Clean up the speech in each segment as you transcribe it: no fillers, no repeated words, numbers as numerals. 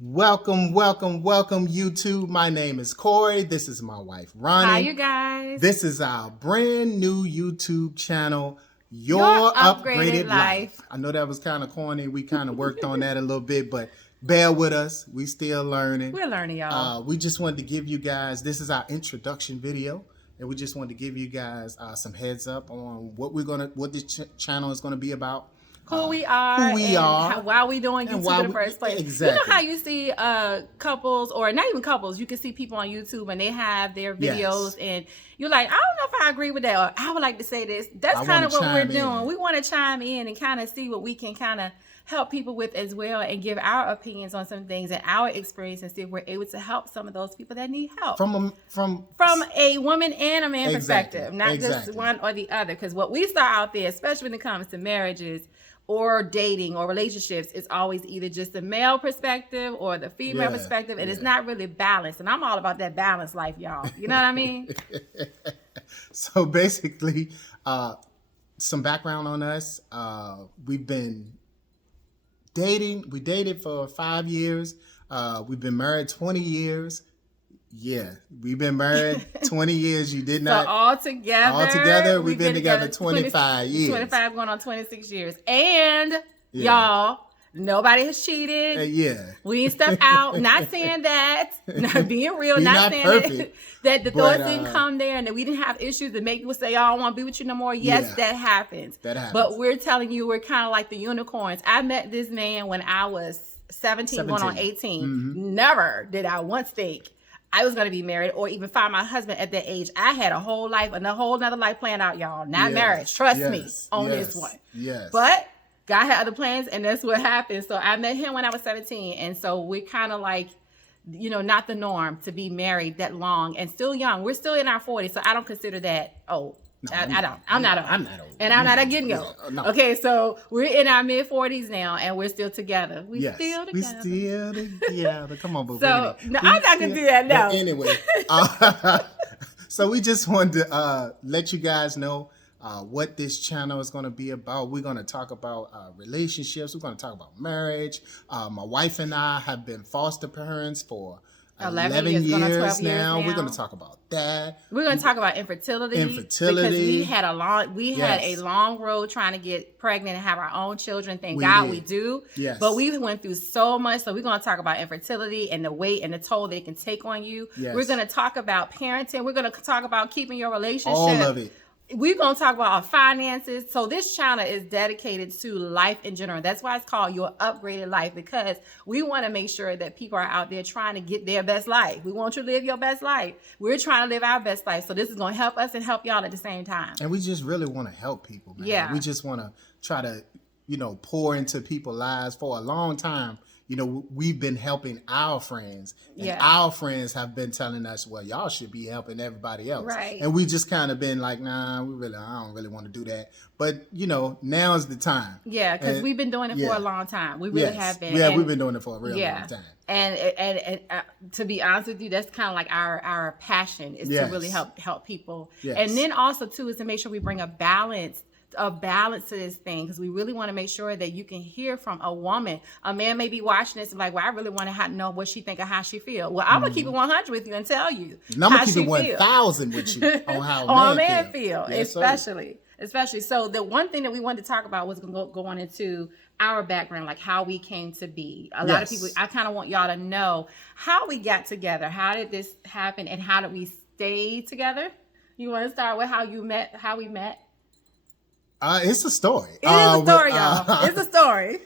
Welcome, YouTube. My name is Corey. This is my wife, Ronnie. Hi, you guys. This is our brand new YouTube channel, Your Upgraded Life. I know that was kind of corny. We kind of worked on that a little bit, but bear with us. We still learning. We're learning, y'all. We just wanted to give you guys, this is our introduction video, and we just wanted to give you guys some heads up on what this channel is gonna be about. Who we are, why we doing YouTube in the first place. Exactly. You know how you see couples, or not even couples, you can see people on YouTube and they have their videos and you're like, I don't know if I agree with that, or I would like to say this. That's kind of what we're doing. We want to chime in and kind of see what we can kind of help people with as well, and give our opinions on some things and our experience, and see if we're able to help some of those people that need help from a woman and a man perspective, not just one or the other. Because what we saw out there, especially when it comes to marriages or dating or relationships, it's always either just the male perspective or the female perspective, and it's not really balanced. And I'm all about that balanced life, y'all. You know what I mean? So basically, some background on us. We've been dating. We dated for 5 years. We've been married 20 years. Yeah, we've been married 20 years. You did not. So altogether, we've been together 25 years. 25 going on 26 years. And y'all, nobody has cheated. We ain't stepped out. Not saying that. Not being real. Not saying perfect, that the thoughts didn't come there and that we didn't have issues that make people say, "Oh, I don't want to be with you no more." Yes, that happens. But we're telling you, we're kind of like the unicorns. I met this man when I was 17. Going on 18. Mm-hmm. Never did I once think I was going to be married or even find my husband at that age. I had a whole life and a whole nother life planned out, y'all. Not marriage. Trust me on this one. But God had other plans, and that's what happened. So I met him when I was 17. And so we're kind of like, not the norm to be married that long and still young. We're still in our 40s. So I don't consider that old. No, I'm not old. And I'm not a getting old. No. Okay, so we're in our mid 40s now, and we're still together. We still together. Come on, boo. So no, I'm not gonna do that now. Anyway, so we just wanted to let you guys know what this channel is going to be about. We're going to talk about relationships. We're going to talk about marriage. My wife and I have been foster parents for 11 years now. We're going to talk about that. We're going to talk about infertility. Because we had a long road trying to get pregnant and have our own children. Thank God we do. Yes. But we went through so much. So we're going to talk about infertility and the weight and the toll that it can take on you. Yes. We're going to talk about parenting. We're going to talk about keeping your relationship. All of it. We're going to talk about our finances. So this channel is dedicated to life in general. That's why it's called Your Upgraded Life, because we want to make sure that people are out there trying to get their best life. We want you to live your best life. We're trying to live our best life. So this is going to help us and help y'all at the same time. And we just really want to help people, man. Yeah. We just want to try to, pour into people's lives. For a long time, we've been helping our friends, and our friends have been telling us, well, y'all should be helping everybody else. Right. And we just kind of been like, nah, I don't really want to do that. But, now is the time. Yeah, because we've been doing it for a long time. We really have been. Yeah, we've been doing it for a real long time. And to be honest with you, that's kind of like our passion is to really help people. Yes. And then also, too, is to make sure we bring a balance to this thing, because we really want to make sure that you can hear from a woman. A man may be watching this and like, well, I really want to know what she think or how she feel. Well, I'm gonna keep it 100 with you and tell you. And I'm gonna keep it 1,000 with you on how a man feel. Yes, especially. So the one thing that we wanted to talk about was going to go on into our background, like how we came to be. A lot of people, I kind of want y'all to know how we got together. How did this happen, and how did we stay together? You want to start with how we met? It's a story. It is a story, y'all. It's a story.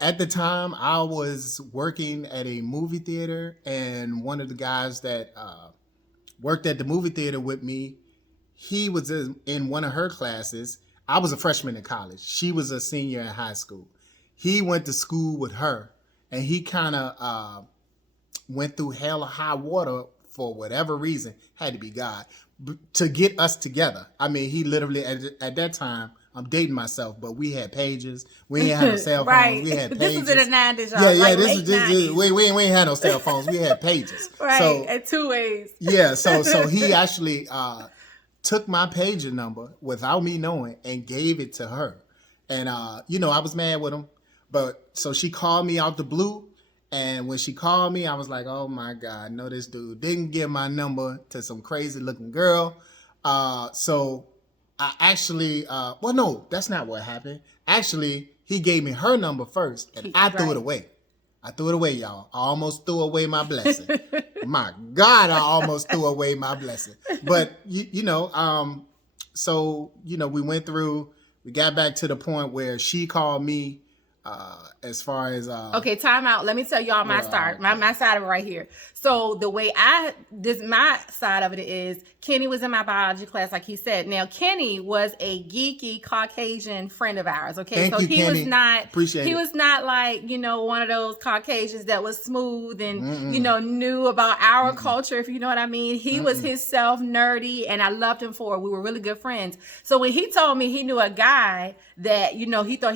At the time, I was working at a movie theater, and one of the guys that worked at the movie theater with me, he was in one of her classes. I was a freshman in college. She was a senior in high school. He went to school with her, and he kind of went through hell or high water for whatever reason. Had to be God to get us together. I mean, he literally at that time, I'm dating myself, but we had pages. We ain't had no cell phones. We had pages. This was in the 90s, y'all. This we ain't had no cell phones. We had pages. Right, so, at 2 ways. Yeah, so he actually took my pager number without me knowing and gave it to her. And I was mad with him, but so she called me out the blue And when she called me, I was like, oh my God, no, this dude didn't give my number to some crazy looking girl. So I actually, well, no, that's not what happened. Actually, he gave me her number first, and I threw it away. I threw it away, y'all. I almost threw away my blessing. My God, I almost threw away my blessing. But, so, we went through, we got back to the point where she called me as far as... okay, time out. Let me tell y'all my start, my side of it right here. So the way my side of it is, Kenny was in my biology class, like he said. Now, Kenny was a geeky Caucasian friend of ours, okay? Thank you, he Kenny. was not... Appreciate he it. was not like, one of those Caucasians that was smooth and, knew about our culture, if you know what I mean. He was himself, nerdy, and I loved him for it. We were really good friends. So when he told me he knew a guy that, he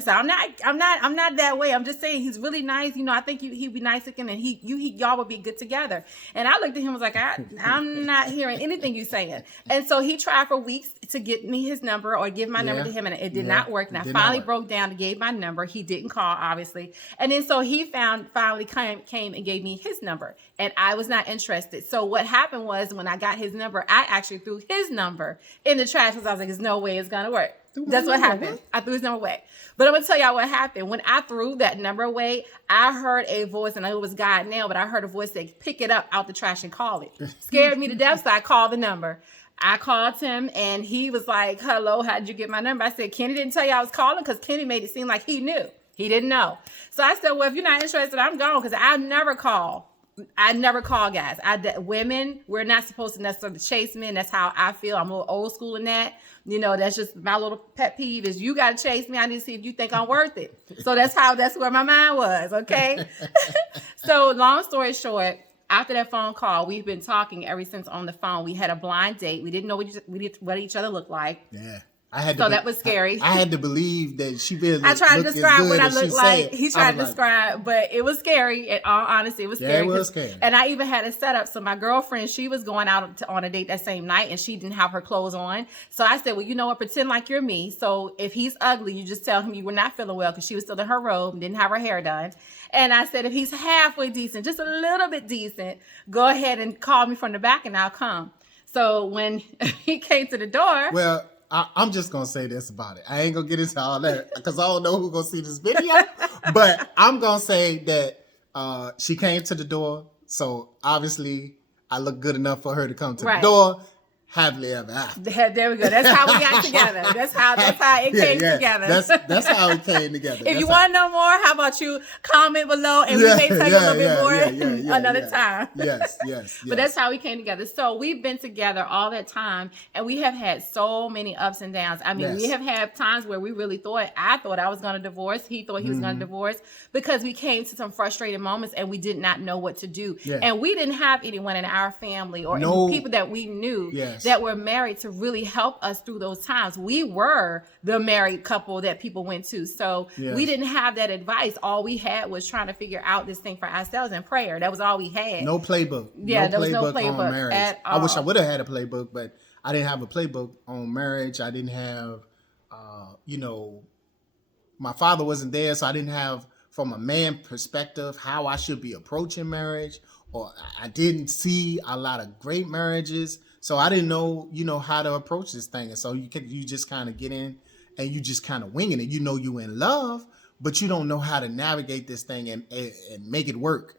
said, I'm not that way. I'm just saying he's really nice. I think he'd be nice looking, and y'all would be good together. And I looked at him and was like, I'm not hearing anything you're saying. And so he tried for weeks to get me his number or give my number to him, and it did not work. And I finally broke down and gave my number. He didn't call, obviously. And then so he finally came and gave me his number, and I was not interested. So what happened was, when I got his number, I actually threw his number in the trash because I was like, there's no way it's going to work. That's what happened. I threw his number away. But I'm going to tell y'all what happened. When I threw that number away, I heard a voice, and it was God now, but I heard a voice say, pick it up out the trash and call it. Scared me to death, so I called the number. I called him, and he was like, hello, how'd you get my number? I said, Kenny didn't tell you I was calling, because Kenny made it seem like he knew. He didn't know. So I said, well, if you're not interested, I'm gone, because I never call guys. Women, we're not supposed to necessarily chase men. That's how I feel. I'm a little old school in that. That's just my little pet peeve is you got to chase me. I need to see if you think I'm worth it. So that's where my mind was. Okay. So long story short, after that phone call, we've been talking ever since on the phone. We had a blind date. We didn't know what each other looked like. Yeah. That was scary. I had to believe that she really I tried to describe what I looked like. He tried to like, describe, but it was scary. In all honesty, it was scary. Yeah, it was scary. And I even had it set up. So my girlfriend, she was going out on a date that same night, and she didn't have her clothes on. So I said, well, you know what? Pretend like you're me. So if he's ugly, you just tell him you were not feeling well, because she was still in her robe and didn't have her hair done. And I said, if he's halfway decent, just a little bit decent, go ahead and call me from the back and I'll come. So when he came to the door. Well, I'm just going to say this about it. I ain't going to get into all that because I don't know who's going to see this video. But I'm going to say that she came to the door. So obviously I look good enough for her to come to the door. Happily ever after. There we go. That's how we got together. That's how it came together. That's how it came together. If you want to know more, how about you comment below and we may tell you a little bit more another time. Yes. But that's how we came together. So we've been together all that time, and we have had so many ups and downs. I mean, we have had times where we really I thought I was going to divorce. He thought he was going to divorce, because we came to some frustrating moments and we did not know what to do. Yeah. And we didn't have anyone in our family or any people that we knew that were married to really help us through those times. We were the married couple that people went to. So we didn't have that advice. All we had was trying to figure out this thing for ourselves and prayer. That was all we had. No playbook. Yeah, there was no playbook on marriage. At all. I wish I would have had a playbook, but I didn't have a playbook on marriage. I didn't have, my father wasn't there, so I didn't have, from a man perspective, how I should be approaching marriage, or I didn't see a lot of great marriages. So I didn't know, how to approach this thing. And so you just kind of get in and you just kind of winging it. You in love, but you don't know how to navigate this thing and make it work,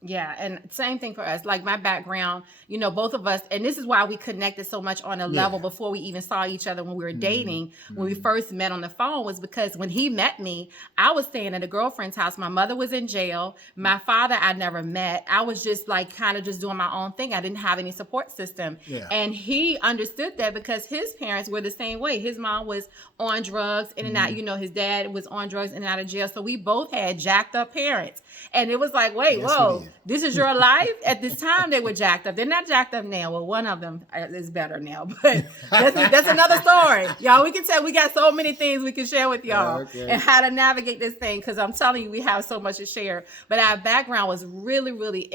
Yeah, and same thing for us. Like my background, both of us, and this is why we connected so much on a level before we even saw each other when we were dating. When we first met on the phone, was because when he met me, I was staying at a girlfriend's house. My mother was in jail. My father, I never met. I was just like kind of just doing my own thing. I didn't have any support system. Yeah. And he understood that because his parents were the same way. His mom was on drugs in and out. His dad was on drugs in and out of jail. So we both had jacked up parents. And it was like, wait, whoa. This is your life? At this time, they were jacked up. They're not jacked up now. Well, one of them is better now, but that's another story. Y'all, we can tell we got so many things we can share with y'all and how to navigate this thing, because I'm telling you, we have so much to share. But our background was really, really,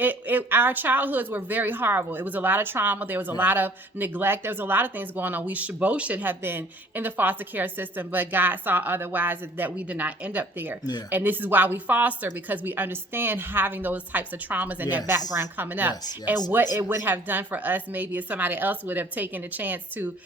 our childhoods were very horrible. It was a lot of trauma. There was a lot of neglect. There was a lot of things going on. We both should have been in the foster care system, but God saw otherwise that we did not end up there. Yeah. And this is why we foster, because we understand understand having those types of traumas and that background coming up, and what it would have done for us maybe if somebody else would have taken the chance to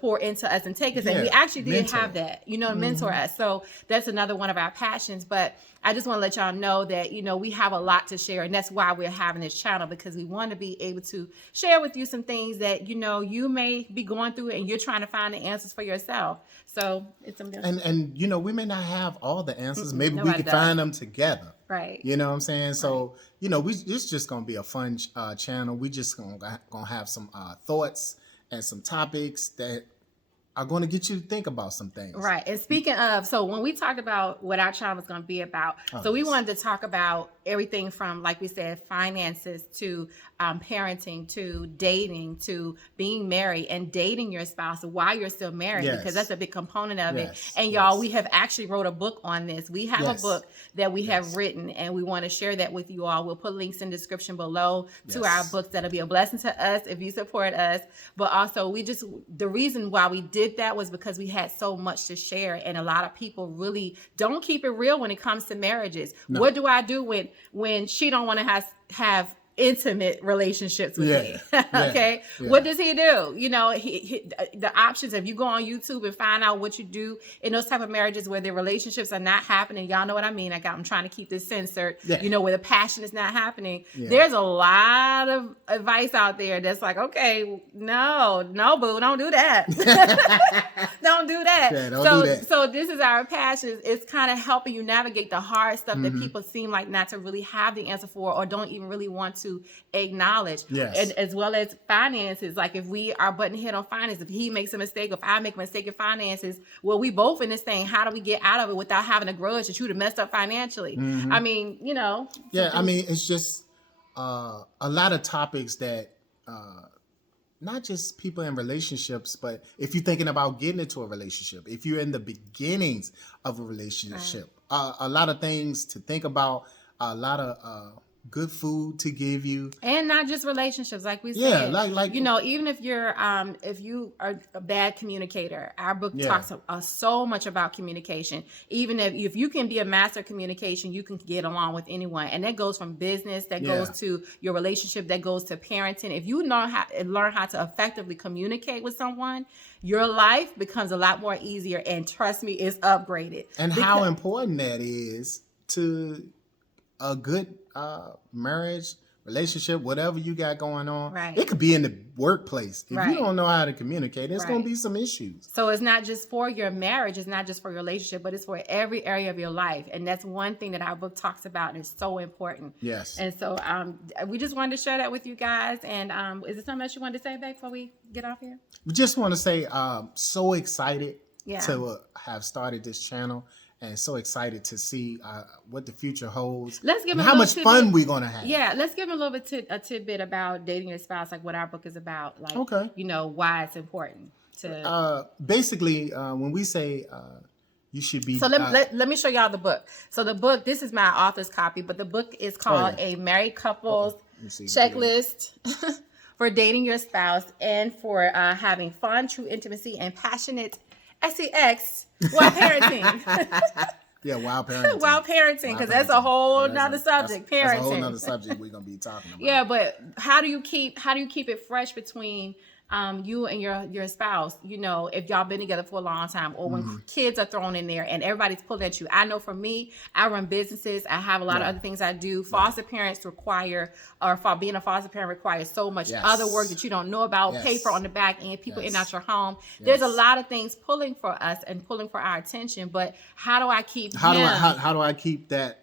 pour into us and take us. And we actually did have that, mentor us. So that's another one of our passions. But I just want to let y'all know that, we have a lot to share. And that's why we're having this channel, because we want to be able to share with you some things that, you may be going through and you're trying to find the answers for yourself. So it's something. And we may not have all the answers. Maybe we can find them together. Right. You know what I'm saying? So, it's just going to be a fun channel. We just going to have some thoughts and some topics that are going to get you to think about some things. Right. And speaking of, so when we talked about what our channel was going to be about, we wanted to talk about everything from, like we said, finances to parenting, to dating, to being married and dating your spouse while you're still married, because that's a big component of it. And y'all, we have actually wrote a book on this. We have a book that we have written, and we want to share that with you all. We'll put links in the description below to our books. That'll be a blessing to us if you support us. But also, the reason why we did that was because we had so much to share, and a lot of people really don't keep it real when it comes to marriages. No. What do I do when she don't want to have intimate relationships with me? Okay. What does he do? The options, if you go on YouTube and find out what you do in those type of marriages where the relationships are not happening, y'all know what I mean. I'm trying to keep this censored, where the passion is not happening. There's a lot of advice out there that's like, okay, no, boo, don't do that. Don't do that. Don't do that. So this is our passion. It's kind of helping you navigate the hard stuff that people seem like not to really have the answer for, or don't even really want to acknowledge. And as well as finances. Like if we are butting head on finances, if he makes a mistake, if I make a mistake in finances, well, we both in this thing. How do we get out of it without having a grudge that you'd have messed up financially? I mean, I mean, it's just a lot of topics that not just people in relationships, but if you're thinking about getting into a relationship, if you're in the beginnings of a relationship, a lot of things to think about, a lot of good food to give you, and not just relationships, like we said. Like even if you are a bad communicator, our book talks so much about communication. Even if you can be a master of communication, you can get along with anyone, and that goes from business, that goes to your relationship, that goes to parenting. If you learn how to effectively communicate with someone, your life becomes a lot more easier, and trust me, it's upgraded. And how important that is to a good marriage, relationship, whatever you got going on. Right. It could be in the workplace. If you don't know how to communicate, there's going to be some issues. So it's not just for your marriage, it's not just for your relationship, but it's for every area of your life. And that's one thing that our book talks about, and it's so important. Yes. And so we just wanted to share that with you guys. And is there something else you wanted to say, babe, before we get off here? We just want to say so excited to have started this channel. And so excited to see what the future holds. Let's give how much fun we're gonna have. Yeah, let's give them a little bit a tidbit about dating your spouse, like what our book is about. Like, why it's important to. Basically, when we say you should be. So let me show y'all the book. So the book, this is my author's copy, but the book is called A Married Couple's Checklist for Dating Your Spouse and for having fun, true intimacy, and passionate sex while parenting. Wild parenting. Wild parenting, because that's a whole nother subject. Parenting. That's a whole nother subject we're gonna be talking about. But how do you keep it fresh between you and your spouse? If y'all been together for a long time, or when kids are thrown in there and everybody's pulling at you. I know for me, I run businesses. I have a lot of other things I do. Foster parents being a foster parent requires so much other work that you don't know about. Paper on the back end, people in out your home. There's a lot of things pulling for us and pulling for our attention. But how do I keep how do I keep that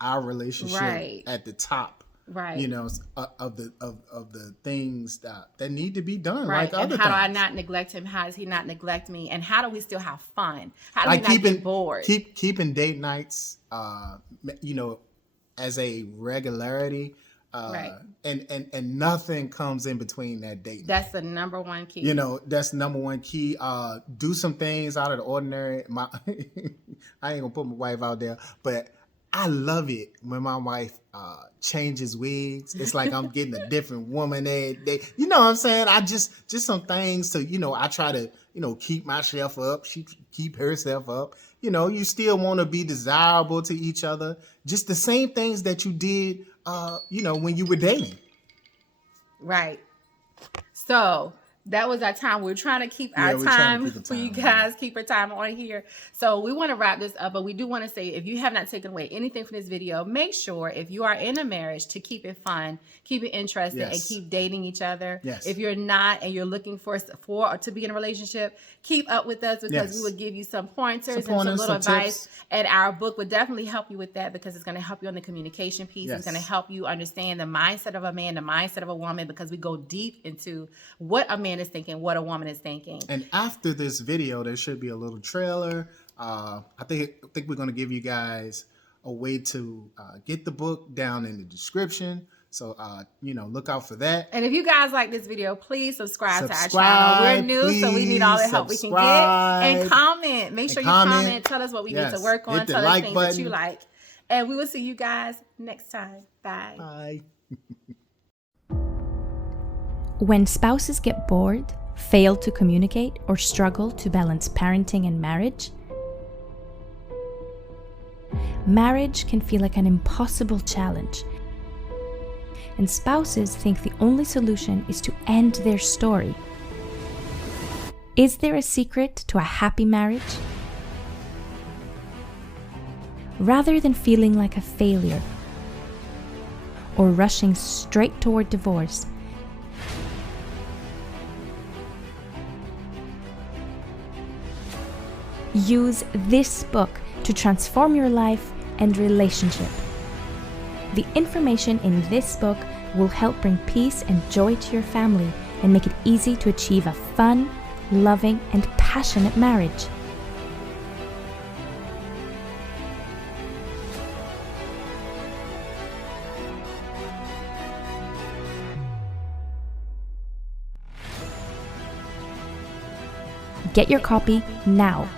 our relationship at the top? Right. Of the things that need to be done. Right. Like and how do I not neglect him? How does he not neglect me? And how do we still have fun? How do we not get bored? Keeping date nights, as a regularity. And nothing comes in between that date. That's the number one key. That's the number one key. Do some things out of the ordinary. I ain't gonna put my wife out there, but I love it when my wife changes wigs. It's like I'm getting a different woman every day. You know what I'm saying? I just some things to, I try to, keep myself up. She keep herself up. you still want to be desirable to each other. Just the same things that you did, when you were dating. Right. So that was our time. We're trying to keep our time for you guys. Keep our time on here. So we want to wrap this up, but we do want to say, if you have not taken away anything from this video, make sure if you are in a marriage to keep it fun, keep it interesting, and keep dating each other. Yes. If you're not and you're looking for to be in a relationship, keep up with us, because we would give you some pointers and some little advice. And our book would definitely help you with that, because it's going to help you on the communication piece. It's going to help you understand the mindset of a man, the mindset of a woman, because we go deep into what a man is thinking, what a woman is thinking. And after this video, there should be a little trailer. I think we're going to give you guys a way to get the book down in the description. So, look out for that. And if you guys like this video, please subscribe to our channel. We're new, so we need all the help we can get. And comment. Make sure you comment. Tell us what we need to work on. Tell us things that you like. And we will see you guys next time. Bye. Bye. When spouses get bored, fail to communicate, or struggle to balance parenting and marriage can feel like an impossible challenge. And spouses think the only solution is to end their story. Is there a secret to a happy marriage? Rather than feeling like a failure or rushing straight toward divorce, use this book to transform your life and relationship. The information in this book will help bring peace and joy to your family and make it easy to achieve a fun, loving, and passionate marriage. Get your copy now.